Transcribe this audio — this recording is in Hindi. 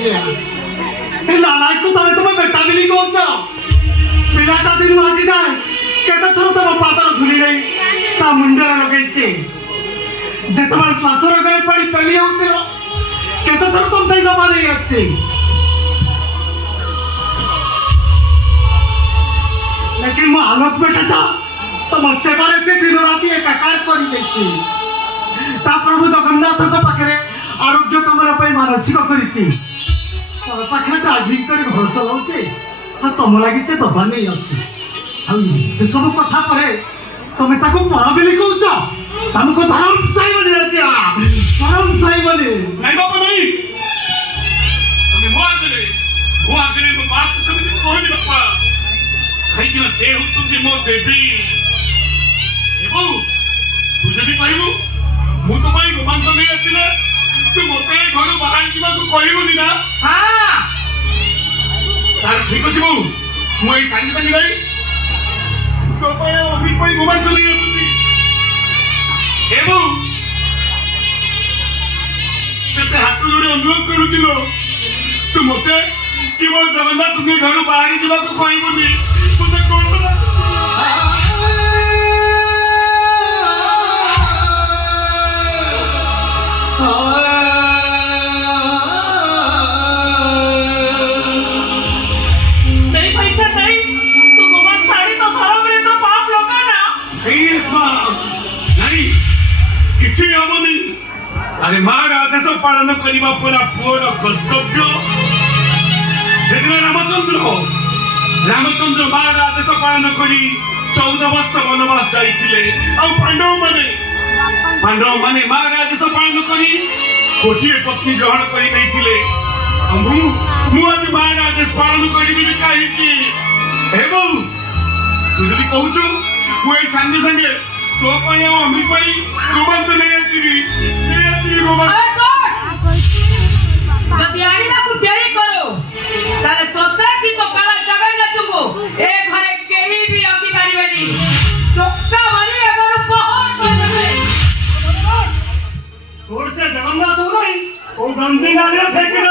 नालायक को तमे तुम बेटा बिली कहछ पिलाटा दिन आज जाए केते थर तुम पादर धुली नहीं ता मुंडर लगेछि जेतबार श्वास रोगरे पड़ी पेली होतिल केते थर तुम तई दबा नहीं आछि लेकिन मो आलोक बेटा तुम सेवारे से दिन राति एकाकार कर देछि ता प्रभु जगन्नाथ को पाखरे आरोग्य कामना पाई मानसिक करिछि तोर पाखरे ट्राजिक कर घर चलाउछि आ तुम लागि से दबा नहीं आछि आ ए सब कथा परे तुम ताको पर बेली कहछ हमको धर्म साई बने आछि धर्म साई बने नहीं बाबा नहीं तुम्हें वो आगे वो बात समझ कोई नहीं बाबा कहीं ना से हो तुम मो देवी एबो तू जदी कहबू मु तो भाई गोमान तो नहीं आछिले तू मते घर बाहर जीवा तू कहबुनी ना हां तार ठीक अछि मु मु एई संगे संगे जाई तो पाए अभी कोई गोमान तो नहीं आछी एबो तेते हाथ जोड़े अनुरोध करूचिलो तू मते कि मो जगन्नाथ तुके घर बाहर जीवा तू कहबुनी तुते कोन ना अरे मार आदेश पालन करने पूरा पुअर कर्तव्य से रामचंद्र मार आदेश पालन कर 14 वर्ष वनवास जाइए पांडव माने मार आदेश पालन कर गोटे पत्नी ग्रहण कर मुझे मार आदेश पालन करी कहीं तू जब कहूँ मुझे संगे संगे तो अमी गोमान तो नहीं যদি আনিবাকু দেরি করো তাহলে তোতে কি তো কালা যাবে না তুমি এ ঘরে কেহি বি রকি পারিবেনি চক্কা মারি এবার পহর করে দেবে তোর সে জগন্নাথ নাই ও গন্দি নালে ফেকে